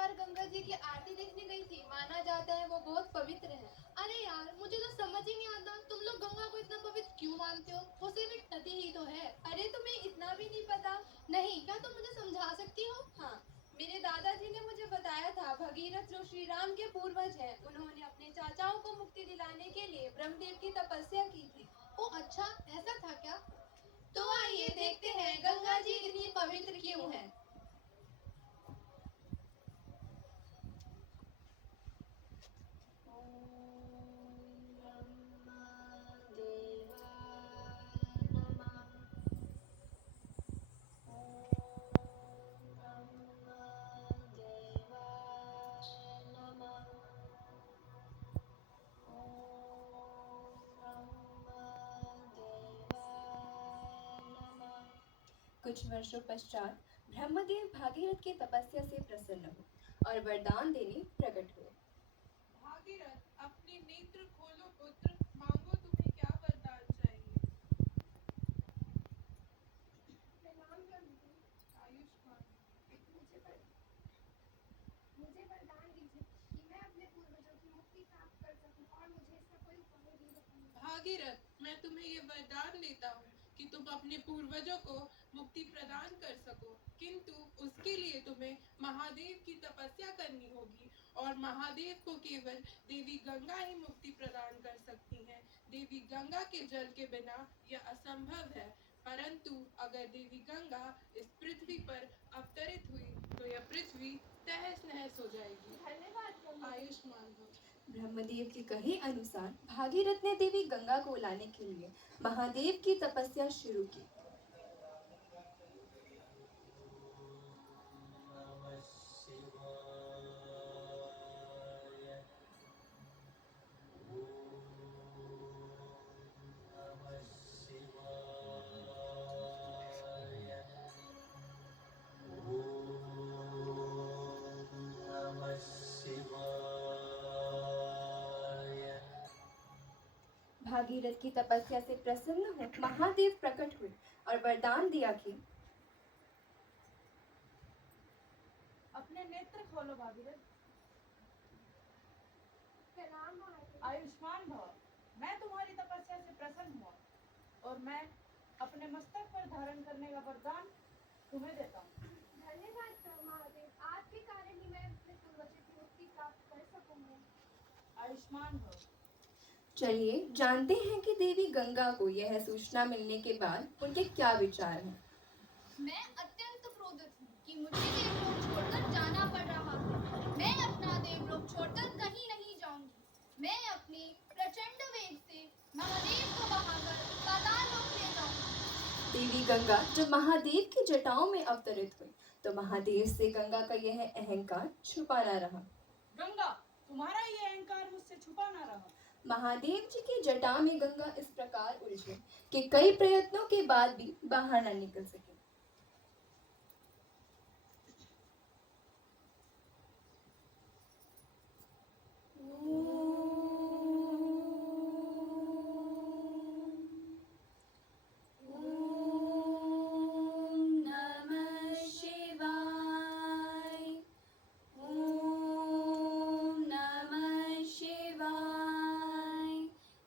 बार गंगा जी की आरती देखने गई थी। माना जाता है वो बहुत पवित्र है। अरे यार, मुझे तो समझ ही नहीं आता तुम लोग गंगा को इतना पवित्र क्यों मानते हो। वो सिर्फ एक नदी ही तो है। अरे तुम्हें इतना भी नहीं पता? नहीं, क्या तुम मुझे समझा सकती हो? हाँ, मेरे दादाजी ने मुझे बताया था, भगीरथ जो श्री राम के पूर्वज हैं, उन्होंने अपने चाचाओं को मुक्ति दिलाने के लिए ब्रह्मदेव की तपस्या की थी। ओ अच्छा, ऐसा था क्या? तो आइए देखते हैं गंगा जी इतनी पवित्र क्यों है। कुछ वर्षों पश्चात ब्रह्मदेव भागीरथ की तपस्या से प्रसन्न हुए और वरदान देने प्रकट हुए। भागीरथ, अपने नेत्र खोलो पुत्र, मांगो तुम्हें क्या वरदान चाहिए। प्रणाम प्रभु। आयुष्मान। मुझे वरदान दीजिए कि मैं अपने पूर्वजों की मुक्ति प्राप्त कर सकूं और मुझे इसका कोई उपाय भी बताइए। भागीरथ, मैं तुम्हें ये वरदान देता हूँ कि तुम अपने पूर्वजों को मुक्ति प्रदान कर सको, किंतु उसके लिए तुम्हें महादेव की तपस्या करनी होगी और महादेव को केवल देवी गंगा ही मुक्ति प्रदान कर सकती हैं। देवी गंगा के जल के बिना यह असंभव है, परंतु अगर देवी गंगा इस पृथ्वी पर अवतरित हुई तो यह पृथ्वी तहस नहस हो जाएगी। धन्यवाद प्रभु। आयुष्मान भव। ब्रह्मदेव के कहे अनुसार भागीरथ ने देवी गंगा को लाने के लिए महादेव की तपस्या शुरू की। भागीरथ की तपस्या से प्रसन्न हो महादेव प्रकट हुए और वरदान दिया कि अपने नेत्र खोलो भागीरथ। प्रणाम महादेव। आयुष्मान भव। मैं तुम्हारी तपस्या से प्रसन्न हुआ और मैं अपने मस्तक पर धारण करने का वरदान तुम्हें देता हूँ। धन्यवाद प्रभु महादेव, आपके कारण ही मैं अपने पूर्वजों की मुक्ति प्राप्त कर सकूंगा। आयुष्मान भव। चलिए जानते हैं कि देवी गंगा को यह सूचना मिलने के बाद उनके क्या विचार हैं। मैं अत्यंत क्रोधित हूँ कि मुझे देवलोक छोड़कर जाना पड़ रहा है। मैं अपना देवलोक छोड़कर कहीं नहीं जाऊंगी। मैं अपने प्रचंड वेग से महादेव को बहाकर पाताल लोक ले जाऊंगी। देवी गंगा जब महादेव की जटाओं में अवतरित हुई तो महादेव से गंगा का यह अहंकार छुपा न रहा। गंगा, तुम्हारा ये अहंकार मुझसे छुपा ना रहा। महादेव जी की जटा में गंगा इस प्रकार उलझे कि कई प्रयत्नों के बाद भी बाहर न निकल सके।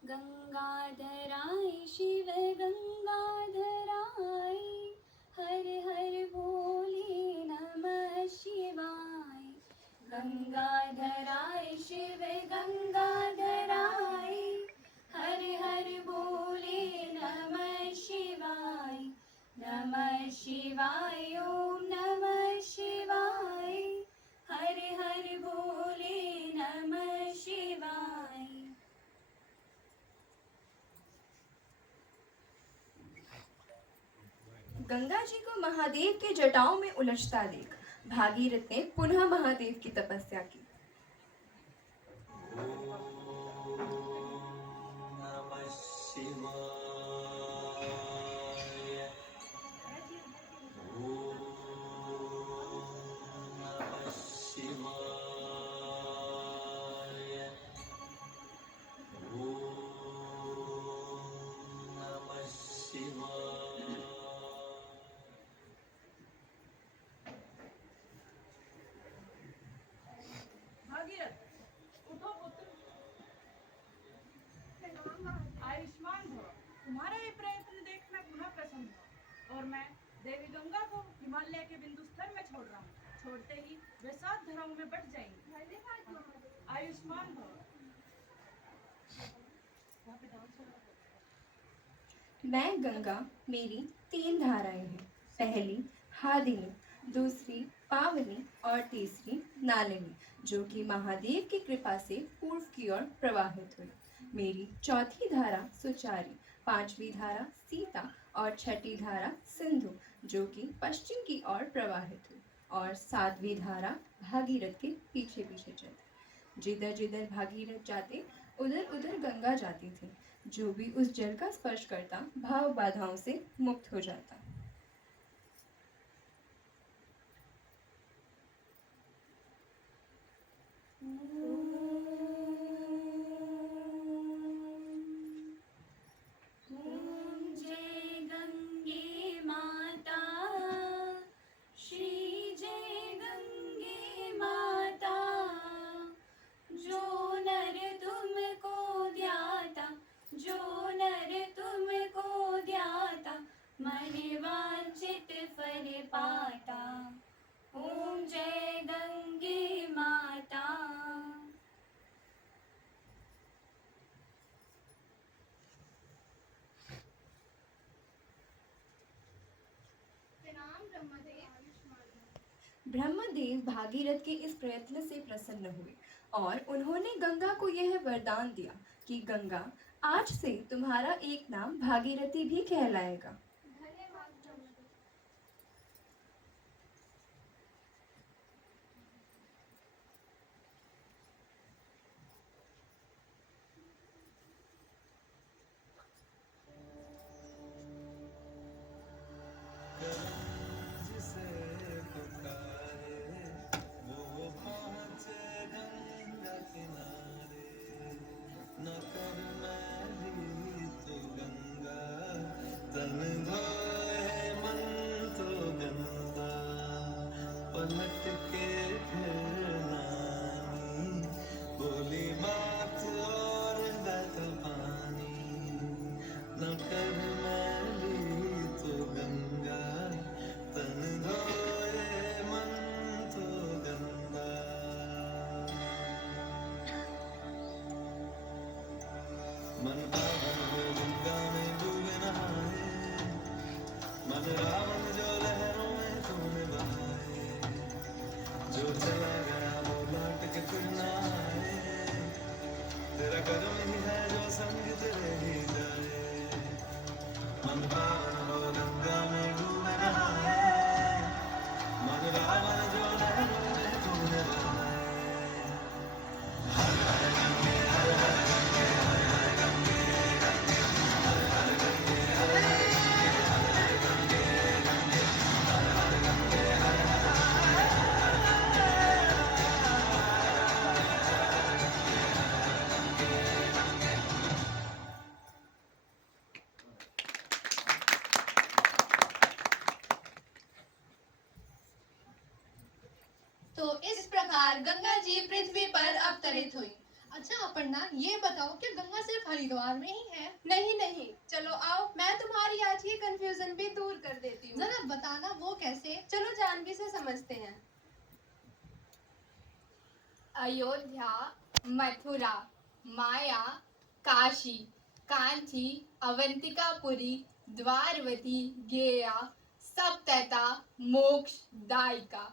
गंगाधराय शिव गंगाधराय, हर हर भोले नमः शिवाय। गंगाधराय शिव गंगाधराय, हर हर भोले नमः शिवाय। नमः शिवाय ओम नमः शिवाय, हर हर भोले नमः शिवाय। गंगा जी को महादेव के जटाओं में उलझता देख भागीरथ ने पुनः महादेव की तपस्या की। नमः शिवाय। ओम नमः शिवाय। ओम नमः शिवाय। तुम्हारा ये प्रयत्न देख मैं पुनः प्रसन्न हुआ और मैं देवी गंगा को हिमालय के बिंदु स्तर में छोड़ रहा हूँ। छोड़ते ही वे 7 धराओं में बट जाएंगी। धन्यवाद महादेव। आयुष्मान भव। यहाँ पे डांस हो रहा है। मैं गंगा, मेरी 3 धाराएं हैं। पहली हादिनी, दूसरी पावनी और तीसरी नालिनी, जो कि महादेव की कृपा से पूर्व की ओर प्रवाहित हुई। मेरी चौथी धारा सुचारी, 5वीं धारा सीता और 6ठी धारा सिंधु, जो कि पश्चिम की ओर प्रवाहित हुई, और 7वीं धारा भागीरथ के पीछे पीछे चलती। जिधर जिधर भागीरथ जाते उधर उधर गंगा जाती थी। जो भी उस जल का स्पर्श करता भाव बाधाओं से मुक्त हो जाता। ओम जय गंगे माता, श्री जय गंगे माता, जो नर तुमको ध्याता, जो नर तुमको ध्याता, मन वांछित फल पाता। ओम जय गंगे माता। प्रणाम ब्रह्मदेव। ब्रह्मदेव भागीरथ के इस प्रयत्न से प्रसन्न हुए और उन्होंने गंगा को यह वरदान दिया कि गंगा, आज से तुम्हारा एक नाम भागीरथी भी कहलाएगा। धन्यवाद ब्रह्मदेव। जिसे पुकारे वो पहुँचे गंगा किनारे। न कर मैली तो गंगा, तन धोए मन तो गंगा। पलट के फिर नानी, बोली बात और बहता पानी। न कर मैली तो गंगा, तन धोए मन तो गंगा। मन पावन हो गंगा में डूबे नहाए, मन रावण जो लहरों में तूने बहाए। जो चला गया वो लौट के फिर ना आए, तेरा कर्म ही है जो संग तेरे ही जाए। मन पावन हो गंगा में डूबे नहाए, मन रावण जो लहरों में तूने बहाए। तो इस प्रकार गंगा जी पृथ्वी पर अवतरित हुई। अच्छा अपर्णा, ये बताओ कि गंगा सिर्फ हरिद्वार में ही है? नहीं नहीं, चलो आओ, मैं तुम्हारी आज की कंफ्यूजन भी दूर कर देती हूँ। जरा बताना वो कैसे? चलो जानवी से समझते हैं। अयोध्या, मथुरा, माया, काशी, कांची, अवंतिकापुरी, द्वारवती, गेया, सप्तता, मोक्ष, दायिका.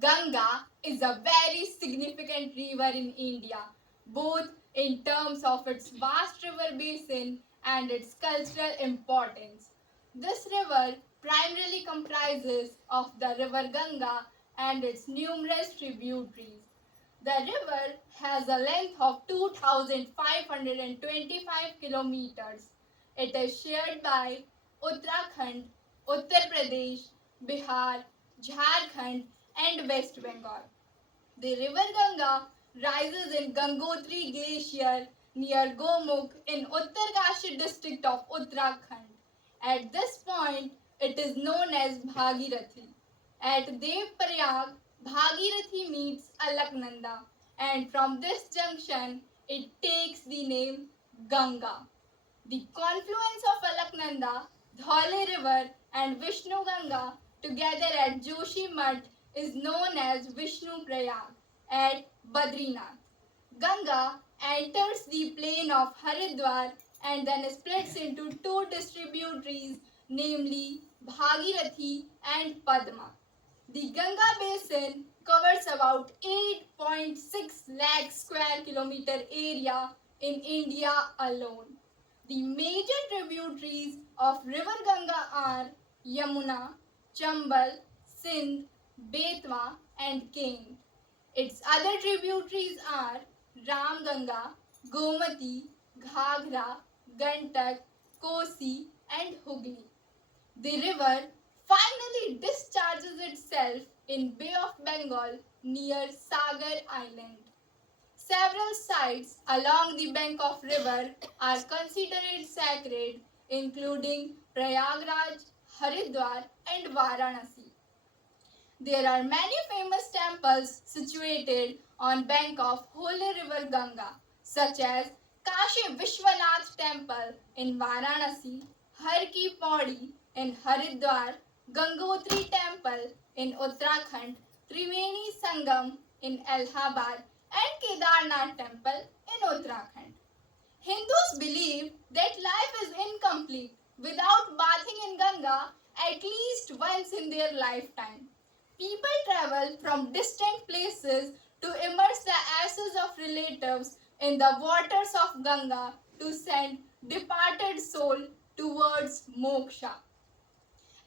Ganga is a very significant river in India, both in terms of its vast river basin and its cultural importance. This river primarily comprises of the river Ganga and its numerous tributaries. The river has a length of 2,525 kilometers. It is shared by Uttarakhand, Uttar Pradesh, Bihar, Jharkhand, and West Bengal. The river Ganga rises in Gangotri Glacier near Gomukh in Uttarkashi district of Uttarakhand. At this point, it is known as Bhagirathi. At Devprayag, Bhagirathi meets Alaknanda, and from this junction, it takes the name Ganga. The confluence of Alaknanda, Dhole River and Vishnu Ganga together at Joshimath is known as Vishnu Prayag at Badrinath. Ganga enters the plain of Haridwar and then splits into two distributaries, namely Bhagirathi and Padma. The Ganga basin covers about 8.6 lakh square kilometer area in India alone. The major tributaries of river Ganga are Yamuna, Chambal, Sindh, Betwa and Ken. Its other tributaries are Ram Ganga, Gomati, Ghaghra, Gantak, Kosi and Hooghly. The river finally discharges itself in Bay of Bengal near Sagar Island. Several sites along the bank of river are considered sacred, including Prayagraj, Haridwar and Varanasi. There are many famous temples situated on bank of holy river Ganga, such as Kashi Vishwanath Temple in Varanasi, Har Ki Pauri in Haridwar, Gangotri Temple in Uttarakhand, Triveni Sangam in Allahabad, and Kedarnath Temple in Uttarakhand. Hindus believe that life is incomplete without bathing in Ganga at least once in their lifetime. People travel from distant places to immerse the ashes of relatives in the waters of Ganga to send departed soul towards moksha.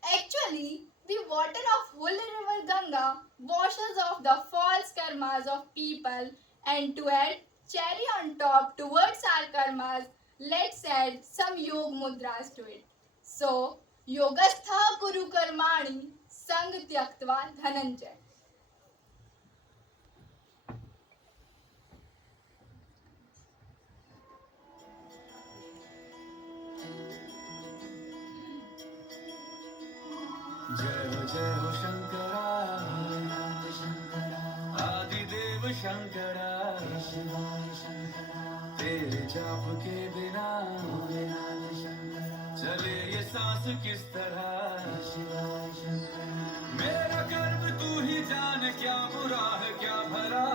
Actually, the water of holy river Ganga washes off the false karmas of people, and to add cherry on top towards our karmas, let's add some yog mudras to it. So, yogastha kuru karmani sang tyaktva dhananjay. जय हो शंकरा आदिदेव शंकरा तेरे जाप के बिना चले ये सांस किस तरह मेरा गर्व तू ही जान क्या बुरा है क्या भला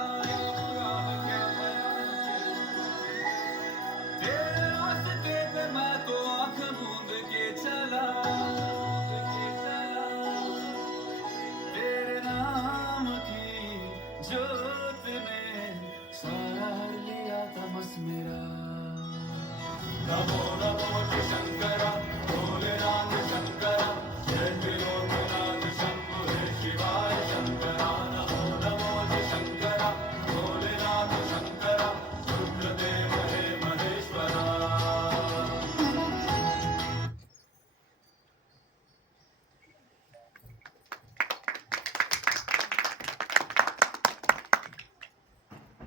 तेरे रास्ते पे मैं तो आंख मूंद के चला तेरे नाम की जोत ने सारा हर लिया तमस मेरा नमो नमो शंकरा भोलेनाथ शंकरा जय त्रिलोकनाथ शंभो हे शिवाय शंकरा नमो नमो शंकरा भोलेनाथ शंकरा रुद्रदेव हे महेश्वरा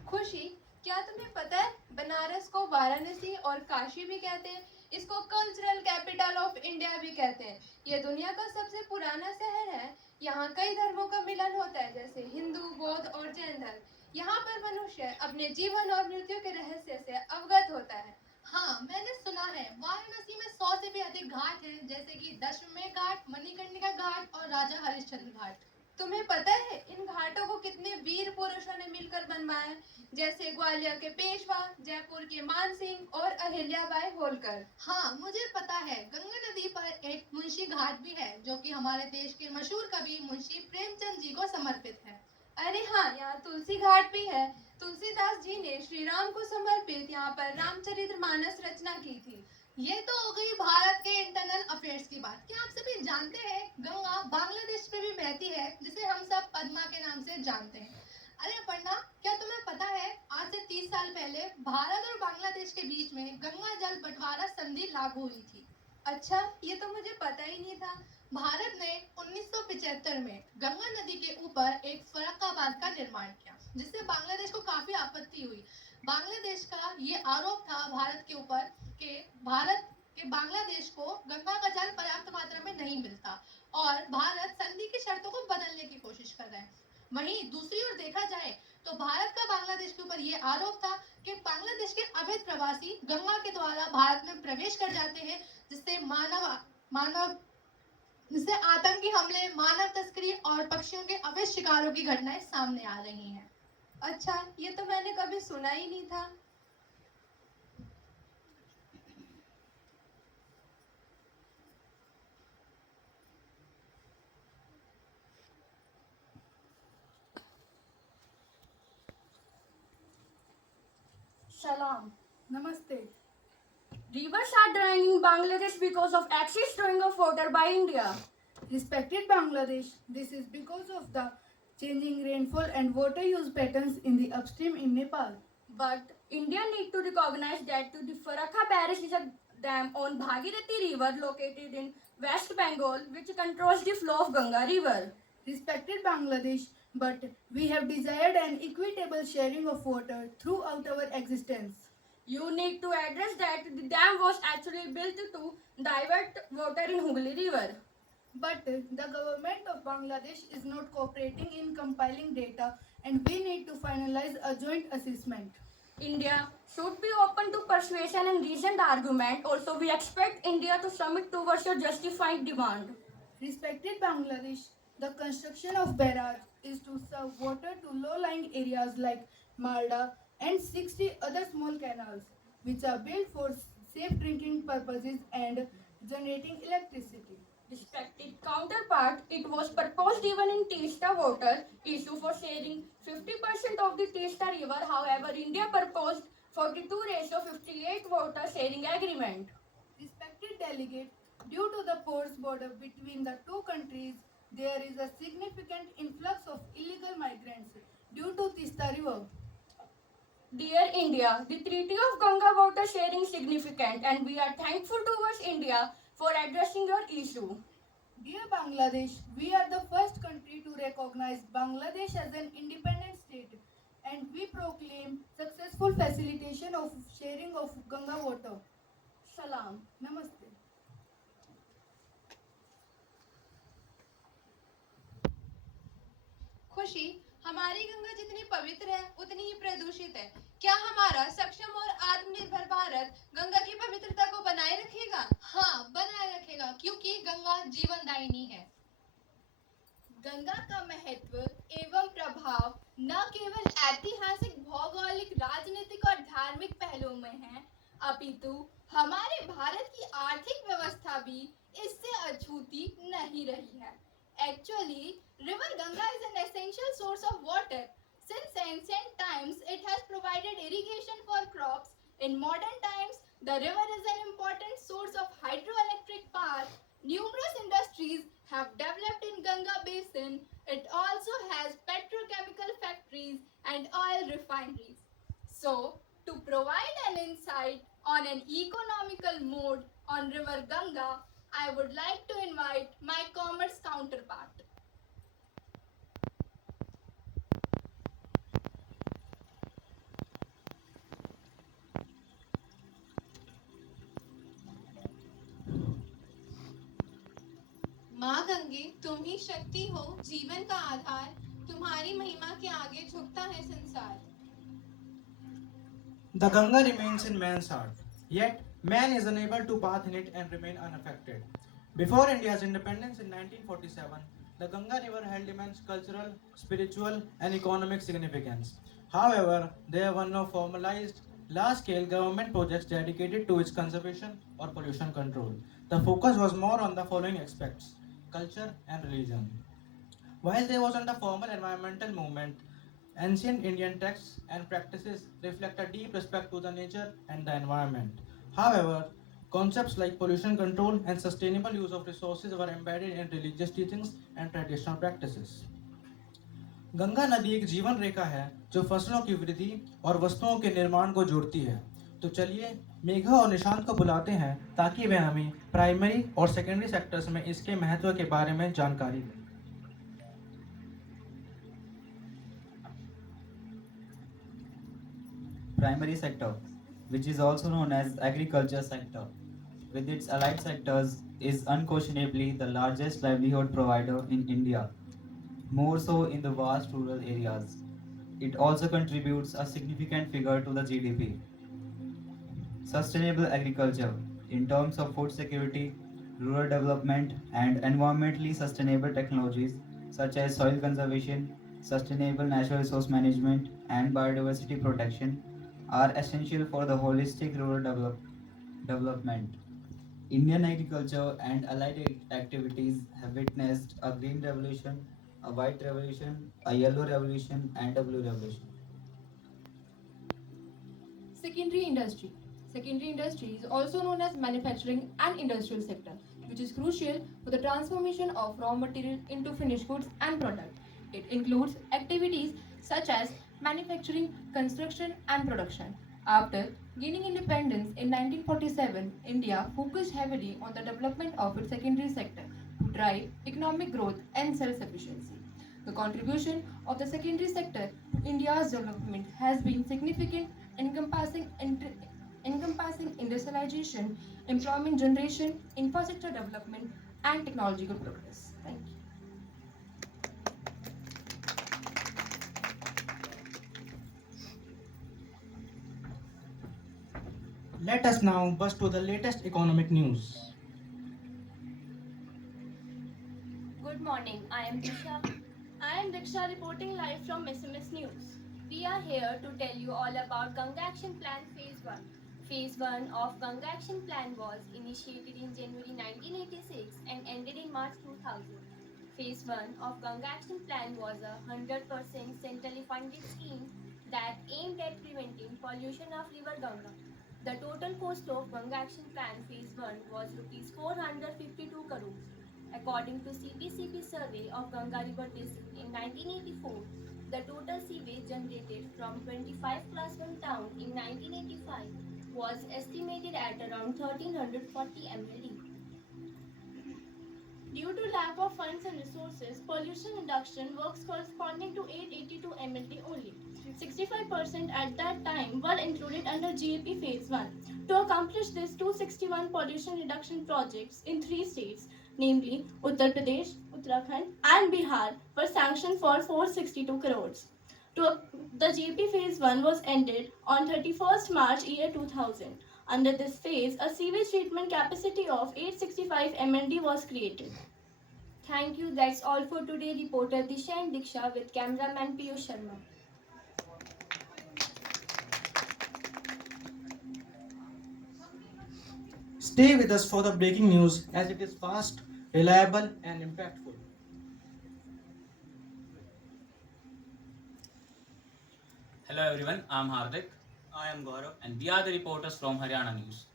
खुशी, क्या तुम्हें पता है बनारस को वाराणसी और काशी भी कहते हैं। इसको कल्चरल कैपिटल ऑफ इंडिया भी कहते हैं। ये दुनिया का सबसे पुराना शहर है। यहाँ कई धर्मों का मिलन होता है, जैसे हिंदू, बौद्ध और जैन धर्म। यहाँ पर मनुष्य अपने जीवन और मृत्यु के रहस्य से अवगत होता है। हाँ, मैंने सुना है वाराणसी में 100 से भी अधिक घाट हैं, जैसे कि दशमेश घाट, मणिकर्णिका घाट और राजा हरिश्चंद्र घाट। तुम्हें पता है इन घाटों को कितने वीर पुरुषों ने मिलकर बनवाया, जैसे ग्वालियर के पेशवा, जयपुर के मानसिंह और अहिल्याबाई होलकर। हाँ, मुझे पता है। गंगा नदी पर एक मुंशी घाट भी है, जो कि हमारे देश के मशहूर कवि मुंशी प्रेमचंद जी को समर्पित है। अरे हाँ, यहाँ तुलसी घाट भी है। तुलसीदास जी ने श्री राम को समर्पित यहाँ पर रामचरितमानस रचना की थी। ये तो हो गई भारत के इंटरनल अफेयर्स की बात। क्या आप सभी जानते हैं गंगा बांग्लादेश में भी बहती है, जिसे हम सब पद्मा के नाम से जानते हैं। अरे पंडा, क्या तुम्हें पता है आज से 30 साल पहले भारत और बांग्लादेश के बीच में गंगा जल बंटवारा संधि लागू हुई थी। अच्छा, ये तो मुझे पता ही नहीं था। भारत ने 1975 में गंगा नदी के ऊपर एक फरक्का बांध का निर्माण किया, जिससे बांग्लादेश को काफी आपत्ति हुई। बांग्लादेश का ये आरोप था भारत के ऊपर कि भारत के बांग्लादेश को गंगा का जल पर्याप्त मात्रा में नहीं मिलता और भारत संधि की शर्तों को बदलने की कोशिश कर रहा है। वहीं दूसरी ओर देखा जाए तो तो भारत का बांग्लादेश के ऊपर ये आरोप था कि बांग्लादेश के अवैध प्रवासी गंगा के द्वारा भारत में प्रवेश कर जाते हैं, मानव जिससे आतंकी हमले, मानव तस्करी और पक्षियों के अवैध शिकारों की घटनाएं सामने आ रही हैं। अच्छा, ये तो मैंने कभी सुना ही नहीं था। Salam. Namaste. Rivers are drying in Bangladesh because of excess drawing of water by India. Respected Bangladesh, this is because of the changing rainfall and water use patterns in the upstream in Nepal. But India need to recognize that the Farakha barrage is a dam on Bhagirathi River located in West Bengal which controls the flow of Ganga River. Respected Bangladesh, but we have desired an equitable sharing of water throughout our existence. You need to address that the dam was actually built to divert water in Hooghly River. But the government of Bangladesh is not cooperating in compiling data, and we need to finalize a joint assessment. India should be open to persuasion and reasoned argument. Also, we expect India to submit towards your justifying demand. Respected Bangladesh, the construction of barrage is to serve water to low-lying areas like Malda and 60 other small canals, which are built for safe drinking purposes and generating electricity. Respected counterpart, it was proposed even in Teesta water issue for sharing 50% of the Teesta river. However, India proposed 42:58 water sharing agreement. Respected delegate, due to the porous border between the two countries, there is a significant influx of illegal migrants due to Tista River. Dear India, the Treaty of Ganga water sharing is significant and we are thankful towards India for addressing your issue. Dear Bangladesh, we are the first country to recognize Bangladesh as an independent state, and we proclaim successful facilitation of sharing of Ganga water. Salam. Namaste. खुशी, हमारी गंगा जितनी पवित्र है उतनी ही प्रदूषित है। क्या हमारा सक्षम और आत्मनिर्भर भारत गंगा की पवित्रता को बनाए रखेगा? हाँ, बनाए रखेगा, क्योंकि गंगा जीवनदायिनी है। गंगा का महत्व एवं प्रभाव न केवल ऐतिहासिक, भौगोलिक, राजनीतिक और धार्मिक पहलुओं में है, अपितु हमारे भारत की आर्थिक व्यवस्था भी इससे अछूती नहीं रही है। Actually, River Ganga is an essential source of water. Since ancient times, it has provided irrigation for crops. In modern times, the river is an important source of hydroelectric power. Numerous industries have developed in Ganga basin. It also has petrochemical factories and oil refineries. So, to provide an insight on an economical mode on River Ganga, I would like to invite my commerce counterpart. माँ गंगे, तुम ही शक्ति हो, जीवन का आधार, तुम्हारी महिमा के आगे झुकता है संसार। The Ganga remains in man's heart, yet man is unable to bathe in it and remain unaffected. Before India's independence in 1947, the Ganga River held immense cultural, spiritual, and economic significance. However, there were no formalized, large-scale government projects dedicated to its conservation or pollution control. The focus was more on the following aspects: culture and religion. While there wasn't a formal environmental movement, ancient Indian texts and practices reflect a deep respect to the nature and the environment. However, concepts like pollution control and sustainable use of resources were embedded in religious teachings and traditional practices. Ganga नदी एक जीवन रेखा है जो फसलों की वृद्धि और वस्तुओं के निर्माण को जोड़ती है। तो चलिए मेघा और निशांत को बुलाते हैं ताकि वे हमें प्राइमरी और सेकेंडरी सेक्टर्स में इसके महत्व के बारे में जानकारी दें। Primary sector, which is also known as agriculture sector, with its allied sectors, is unquestionably the largest livelihood provider in India, more so in the vast rural areas. It also contributes a significant figure to the GDP. Sustainable agriculture, in terms of food security, rural development, and environmentally sustainable technologies such as soil conservation, sustainable natural resource management, and biodiversity protection, are essential for the holistic rural development. Indian agriculture and allied activities have witnessed a green revolution, a white revolution, a yellow revolution, and a blue revolution. Secondary industry. Secondary industry is also known as manufacturing and industrial sector, which is crucial for the transformation of raw material into finished goods and product. It includes activities such as manufacturing, construction, and production. After gaining independence in 1947, India focused heavily on the development of its secondary sector to drive economic growth and self-sufficiency. The contribution of the secondary sector to India's development has been significant, encompassing industrialization, employment generation, infrastructure development, and technological progress. Thank you. Let us now buzz to the latest economic news. Good morning. I am Disha. I am Diksha reporting live from SMS News. We are here to tell you all about Ganga Action Plan Phase 1. Phase 1 of Ganga Action Plan was initiated in January 1986 and ended in March 2000. Phase 1 of Ganga Action Plan was a 100% centrally funded scheme that aimed at preventing pollution of River Ganga. The total cost of Ganga Action Plan Phase 1 was Rs 452 crores. According to CPCB survey of Ganga River District in 1984, the total sewage generated from 25 class 1 town in 1985 was estimated at around 1340 mld. Due to lack of funds and resources, pollution reduction works corresponding to 882 mld only. 65% at that time were included under GAP Phase 1. To accomplish this, 261 pollution reduction projects in 3 states, namely Uttar Pradesh, Uttarakhand, and Bihar, were sanctioned for 462 crores. The GAP Phase 1 was ended on 31st March year 2000. Under this phase, a sewage treatment capacity of 865 mld was created. Thank you. That's all for today. Reporter Disha and Diksha with cameraman Piyush Sharma. Stay with us for the breaking news as it is fast, reliable, and impactful. Hello everyone, I'm Hardik. I am Gaurav. And we are the reporters from Haryana News.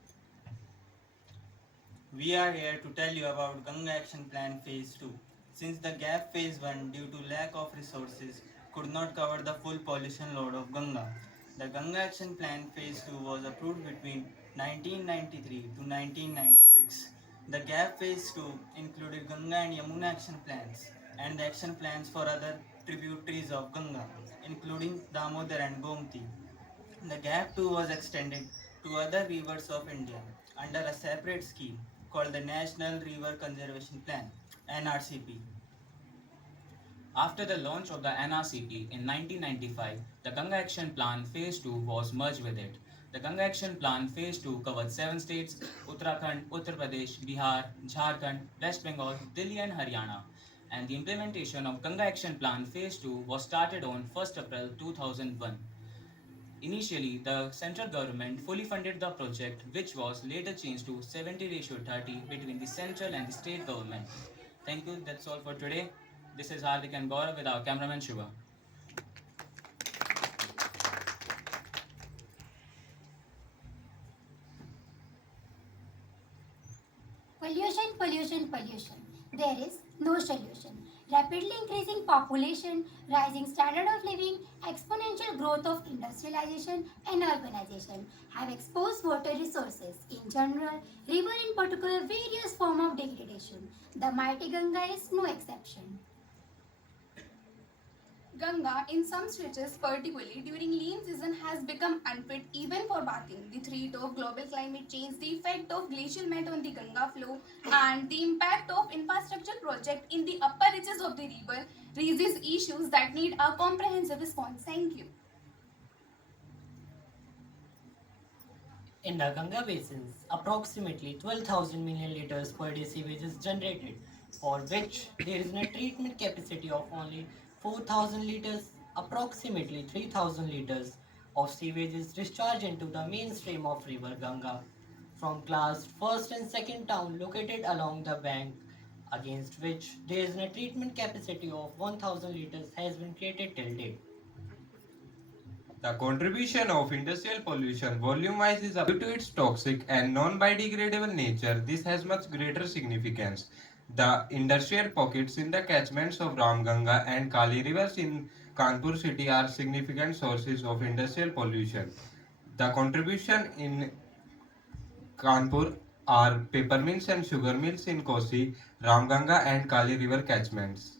We are here to tell you about Ganga Action Plan Phase 2. Since the GAP Phase 1, due to lack of resources, could not cover the full pollution load of Ganga, the Ganga Action Plan Phase 2 was approved between 1993 to 1996. The GAP Phase 2 included Ganga and Yamuna action plans and the action plans for other tributaries of Ganga, including Damodar and Gomti. The GAP 2 was extended to other rivers of India under a separate scheme called the National River Conservation Plan (NRCP). After the launch of the NRCP in 1995, the Ganga Action Plan Phase 2 was merged with it. The Ganga Action Plan Phase 2 covered 7 states: Uttarakhand, Uttar Pradesh, Bihar, Jharkhand, West Bengal, Delhi and Haryana. And the implementation of Ganga Action Plan Phase 2 was started on 1st April 2001. Initially, the central government fully funded the project, which was later changed to 70:30 between the central and the state government. Thank you, that's all for today. This is Hardik and Gaurav with our cameraman Shiva. Pollution, pollution, pollution. There is no solution. Rapidly increasing population, rising standard of living, exponential growth of industrialization and urbanization have exposed water resources in general, river in particular, various forms of degradation. The mighty Ganga is no exception. Ganga, in some stretches, particularly during lean season, has become unfit even for bathing. The threat of global climate change, the effect of glacial melt on the Ganga flow, and the impact of infrastructure project in the upper reaches of the river raises issues that need a comprehensive response. Thank you. In the Ganga basins, approximately 12,000 million liters per day sewage is generated, for which there is a treatment capacity of only 4,000 liters. Approximately 3,000 liters of sewage is discharged into the mainstream of river Ganga from classed first and second town located along the bank, against which there is a treatment capacity of 1,000 liters has been created till date. The contribution of industrial pollution volume-wise is due to its toxic and non-biodegradable nature. This has much greater significance. The industrial pockets in the catchments of Ramganga and Kali rivers in Kanpur city are significant sources of industrial pollution. The contribution in Kanpur are paper mills and sugar mills in Kosi, Ramganga and Kali river catchments.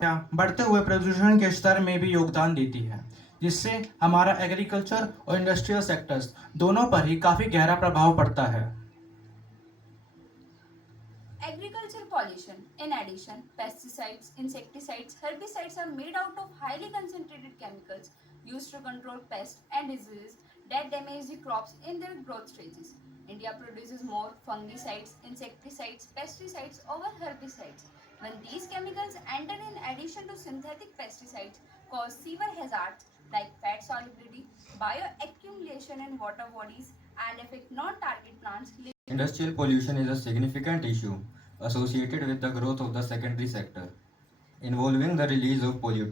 बढ़ते हुए प्रदूषण के स्तर में भी योगदान देती है, जिससे हमारा एग्रीकल्चर और इंडस्ट्रियल सेक्टर्स दोनों पर ही काफी गहरा प्रभाव पड़ता है। Agriculture pollution. In addition, pesticides, insecticides, herbicides are made out of highly concentrated chemicals used to control pests and diseases that damage the crops in their growth stages. India produces more fungicides, insecticides, pesticides over herbicides. When these chemicals enter in addition to synthetic pesticides, cause severe hazards like fat solubility, bioaccumulation in water bodies, and affect non-target plants. Industrial pollution is a significant issue associated with the growth of the secondary sector, involving the release of pollutants